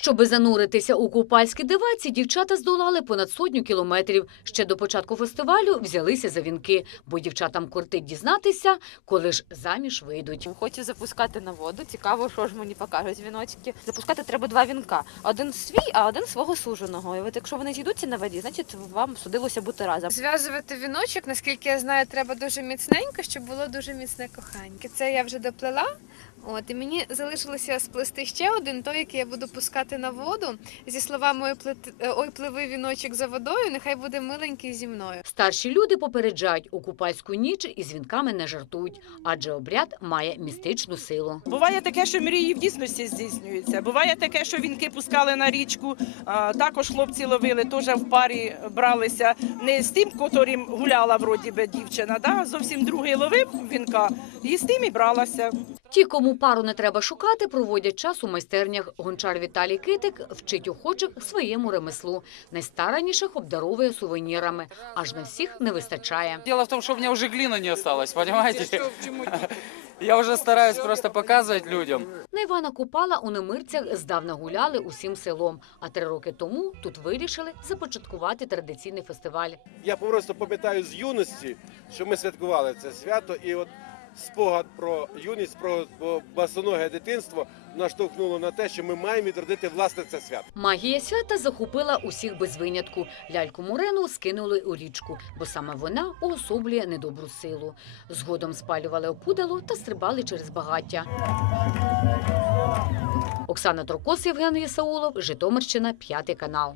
Щоби зануритися у купальські дива, ці дівчата здолали понад сотню кілометрів. Ще до початку фестивалю взялися за вінки, бо дівчатам кортить дізнатися, коли ж заміж вийдуть. Хочу запускати на воду. Цікаво, що ж мені покажуть віночки. Запускати треба два вінка: один свій, а один свого суженого. І от якщо вони зійдуться на воді, значить вам судилося бути разом. Зв'язувати віночок, наскільки я знаю, треба дуже міцненько, щоб було дуже міцне кохання. Це я вже доплела. От і мені залишилося сплести ще один, той, який я буду пускати на воду зі словами ой, плет- е, ой пливи віночок за водою, нехай буде миленький зі мною. Старші люди попереджають, у купальську ніч із вінками не жартують, адже обряд має містичну силу. Буває таке, що мрії в дійсності здійснюються. Буває таке, що вінки пускали на річку. Також хлопці ловили, теж в парі бралися не з тим, котрим гуляла вроді би дівчина, да? зовсім другий ловив вінка і з тим і бралася. Ті, кому пару не треба шукати, проводять час у майстернях. Гончар Віталій Китик вчить охочих своєму ремеслу. Найстараніших обдаровує сувенірами. Аж на всіх не вистачає. Дело в том, что у меня уже глина не осталось, понимаете? Я уже стараюсь просто показывать людям. На Івана Купала у Немирцях здавна гуляли усім селом. А три роки тому тут вирішили започаткувати традиційний фестиваль. Я просто пам'ятаю з юності, що ми святкували це свято, і от спогад про юність, про басоноге дитинство наштовхнуло на те, що ми маємо відродити власне це свято. Магія свята захопила усіх без винятку. Ляльку Мурену скинули у річку, бо саме вона уособлює недобру силу. Згодом спалювали опудало та стрибали через багаття. Оксана Торкос, Євген Єсаулов, Житомирщина, п'ятий канал.